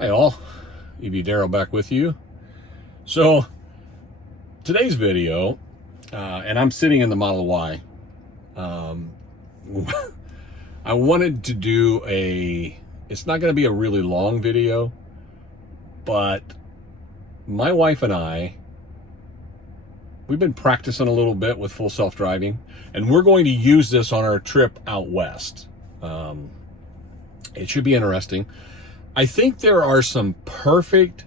Hi all, EV Darrow back with you. So today's video, and I'm sitting in the Model Y. I wanted to do it's not going to be a really long video, but my wife and we've been practicing a little bit with full self-driving, and we're going to use this on our trip out west. It should be interesting. I think there are some perfect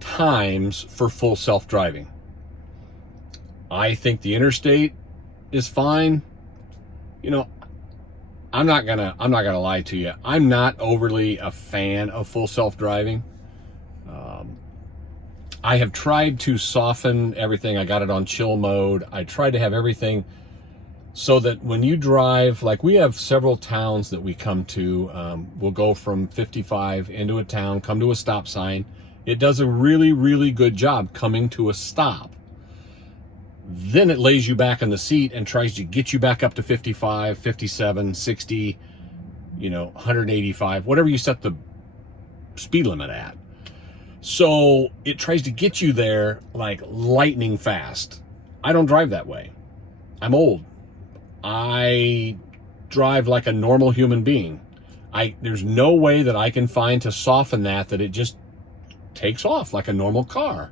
times for full self-driving. I think the interstate is fine. You know, I'm not gonna lie to you. I'm not overly a fan of full self-driving. I have tried to soften everything. I got it on chill mode. I tried to have everything so that when you drive, like we have several towns that we come to, we'll go from 55 into a town, come to a stop sign. It does a really, really good job coming to a stop. Then it lays you back in the seat and tries to get you back up to 55, 57, 60, 185, whatever you set the speed limit at. So it tries to get you there like lightning fast. I don't drive that way. I'm old. I drive like a normal human being. There's no way that I can find to soften that it just takes off like a normal car.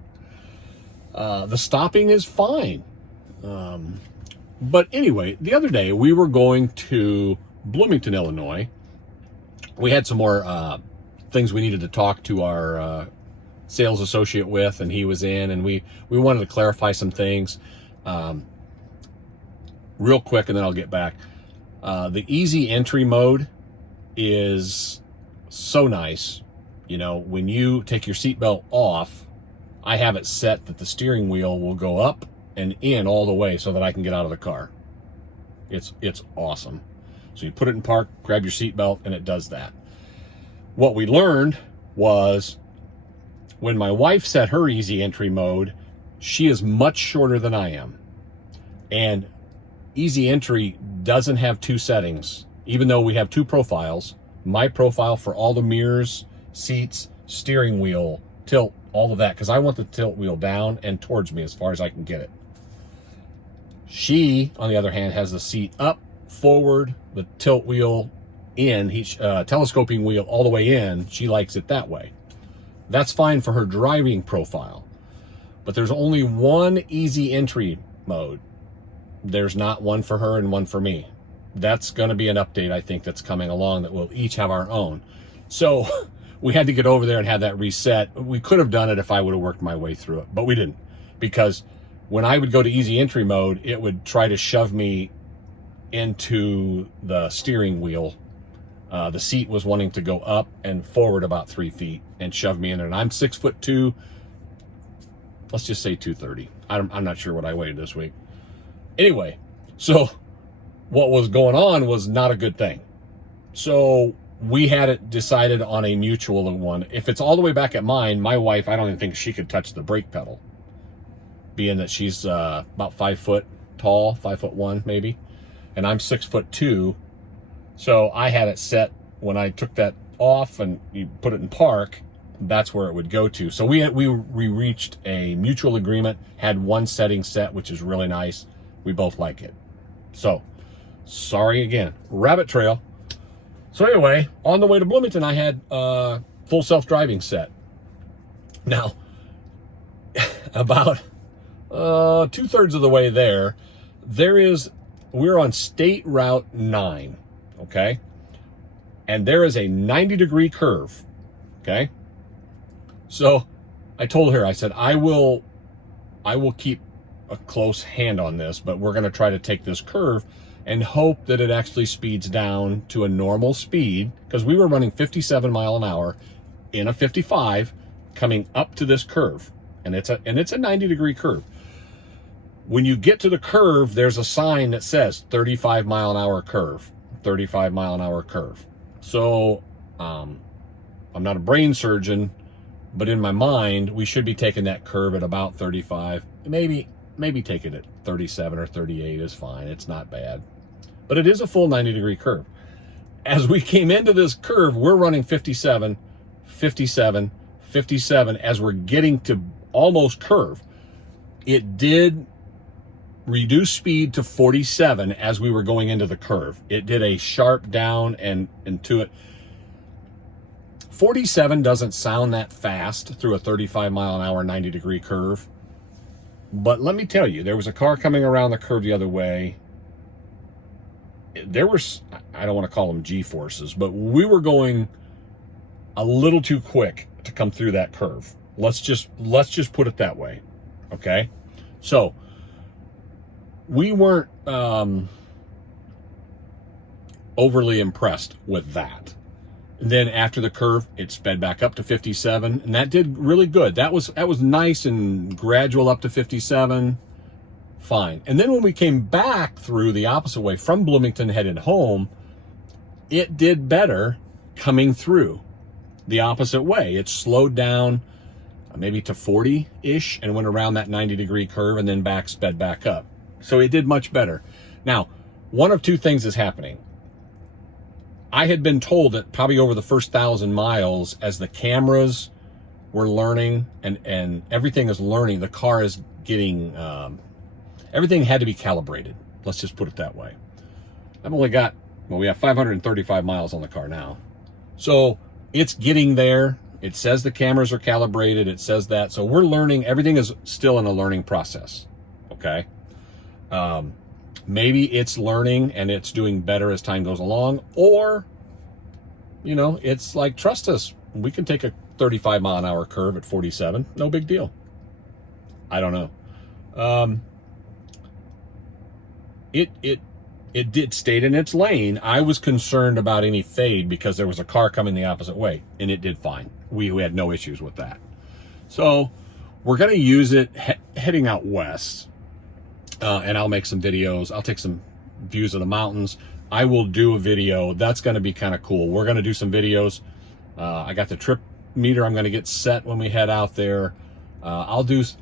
The stopping is fine. But anyway, the other day we were going to Bloomington, Illinois. We had some more things we needed to talk to our sales associate with, and he was in, and we wanted to clarify some things. Real quick, and then I'll get back. The easy entry mode is so nice. When you take your seatbelt off, I have it set that the steering wheel will go up and in all the way so that I can get out of the car. It's awesome. So you put it in park, grab your seatbelt, and it does that. What we learned was when my wife set her easy entry mode, she is much shorter than I am. And easy entry doesn't have two settings, even though we have two profiles. My profile for all the mirrors, seats, steering wheel, tilt, all of that, because I want the tilt wheel down and towards me as far as I can get it. She, on the other hand, has the seat up, forward, the tilt wheel in, telescoping wheel all the way in. She likes it that way. That's fine for her driving profile. But there's only one easy entry mode. There's not one for her and one for me. That's going to be an update, I think, that's coming along that we'll each have our own. So we had to get over there and have that reset. We could have done it if I would have worked my way through it, but we didn't. Because when I would go to easy entry mode, it would try to shove me into the steering wheel. The seat was wanting to go up and forward about 3 feet and shove me in there. And I'm 6'2". Let's just say 230. I'm not sure what I weighed this week. Anyway, so what was going on was not a good thing. So we had it decided on a mutual one. If it's all the way back at mine, my wife, I don't even think she could touch the brake pedal, being that she's about 5 foot tall, 5'1" maybe, and I'm 6'2". So I had it set when I took that off and you put it in park, that's where it would go to. So we reached a mutual agreement, had one setting set, which is really nice. We both like it. So, sorry again, rabbit trail. So anyway, on the way to Bloomington, I had full self-driving set. Now, about 2/3 of the way there, we're on State Route 9, okay? And there is a 90-degree curve, okay? So I told her, I said, I will keep a close hand on this, but we're going to try to take this curve and hope that it actually speeds down to a normal speed, because we were running 57 mile an hour in a 55 coming up to this curve, and it's a 90-degree curve. When you get to the curve, there's a sign that says 35 mile an hour curve, 35 mile an hour curve. So I'm not a brain surgeon, but in my mind, we should be taking that curve at about 35, maybe take it at 37 or 38 is fine. It's not bad. But it is a full 90-degree curve. As we came into this curve, we're running 57, 57, 57, as we're getting to almost curve, it did reduce speed to 47 as we were going into the curve. It did a sharp down and to it. 47 doesn't sound that fast through a 35 mile an hour, 90-degree curve. But let me tell you, there was a car coming around the curve the other way. There was, I don't want to call them G-forces, but we were going a little too quick to come through that curve. Let's just put it that way. Okay? So we weren't overly impressed with that. And then after the curve, it sped back up to 57, and that did really good. That was nice and gradual up to 57. Fine. And then when we came back through the opposite way from Bloomington headed home, it did better coming through the opposite way. It slowed down maybe to 40-ish and went around that 90-degree curve and then sped back up. So it did much better. Now, one of two things is happening. I had been told that probably over the first 1,000 miles, as the cameras were learning and everything is learning, the car is getting, everything had to be calibrated. Let's just put it that way. I've only got, well, we have 535 miles on the car now. So it's getting there. It says the cameras are calibrated. It says that. So we're learning. Everything is still in a learning process. Okay. Maybe it's learning and it's doing better as time goes along, or, you know, it's like, trust us, we can take a 35 mile an hour curve at 47. No big deal. I don't know. It did stayed in its lane. I was concerned about any fade because there was a car coming the opposite way, and it did fine. We had no issues with that. So we're going to use it heading out west. And I'll make some videos. I'll take some views of the mountains. I will do a video. That's going to be kind of cool. We're going to do some videos. I got the trip meter I'm going to get set when we head out there. I'll just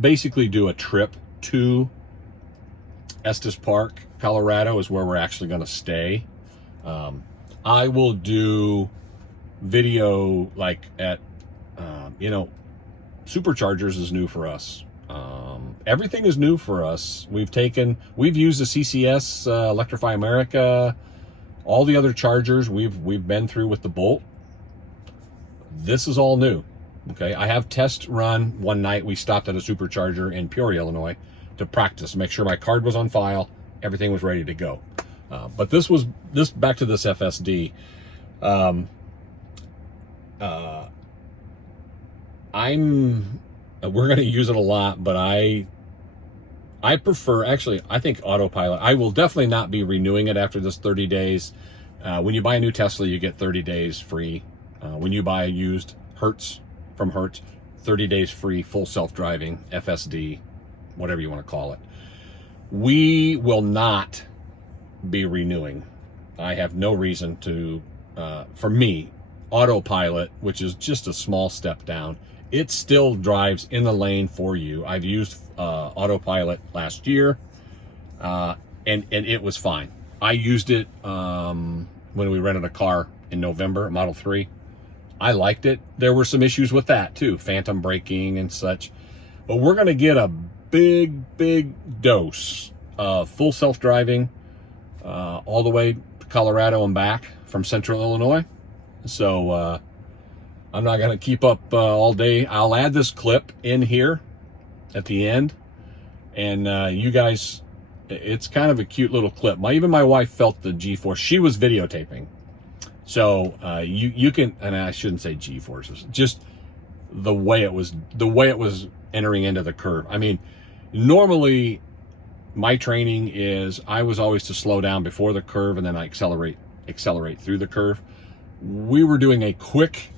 basically do a trip to Estes Park, Colorado is where we're actually going to stay. I will do video like at, you know, superchargers is new for us. Everything is new for us. We've used the CCS, Electrify America, all the other chargers we've been through with the Bolt. This is all new. Okay. I have test run one night. We stopped at a supercharger in Peoria, Illinois to practice, make sure my card was on file. Everything was ready to go. But back to this FSD. We're going to use it a lot, but I prefer, actually, I think autopilot. I will definitely not be renewing it after this 30 days. When you buy a new Tesla, you get 30 days free. When you buy a used Hertz from Hertz, 30 days free, full self-driving, FSD, whatever you want to call it. We will not be renewing. I have no reason to, for me, autopilot, which is just a small step down, it still drives in the lane for you. I've used autopilot last year, and it was fine. I used it when we rented a car in November, Model 3. I liked it. There were some issues with that too, phantom braking and such. But we're going to get a big dose of full self-driving all the way to Colorado and back from Central Illinois. So I'm not going to keep up all day. I'll add this clip in here at the end. And you guys, it's kind of a cute little clip. Even my wife felt the G-force. She was videotaping. So you can, and I shouldn't say G-forces, just the way it was entering into the curve. I mean, normally my training is I was always to slow down before the curve and then I accelerate through the curve. We were doing a quick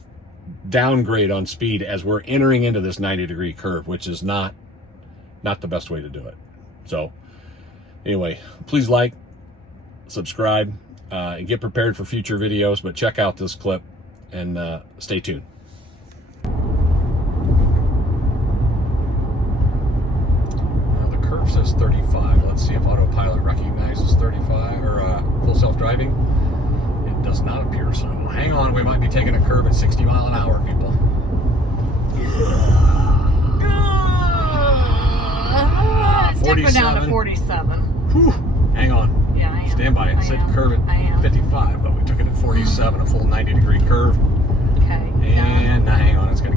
downgrade on speed as we're entering into this 90-degree curve, which is not the best way to do it. So anyway, please like, subscribe, and get prepared for future videos, but check out this clip and stay tuned. Now the curve says 35. Let's see if autopilot recognizes 35 or full self-driving. It does not appear so. Hang on, we might be taking a curve at 60 mile an hour, people. Take me down to 47. Whew. Hang on. Yeah, I am. Stand by. It said curve at 55, but we took it at 47, a full 90-degree curve. Okay. And now hang on, it's going to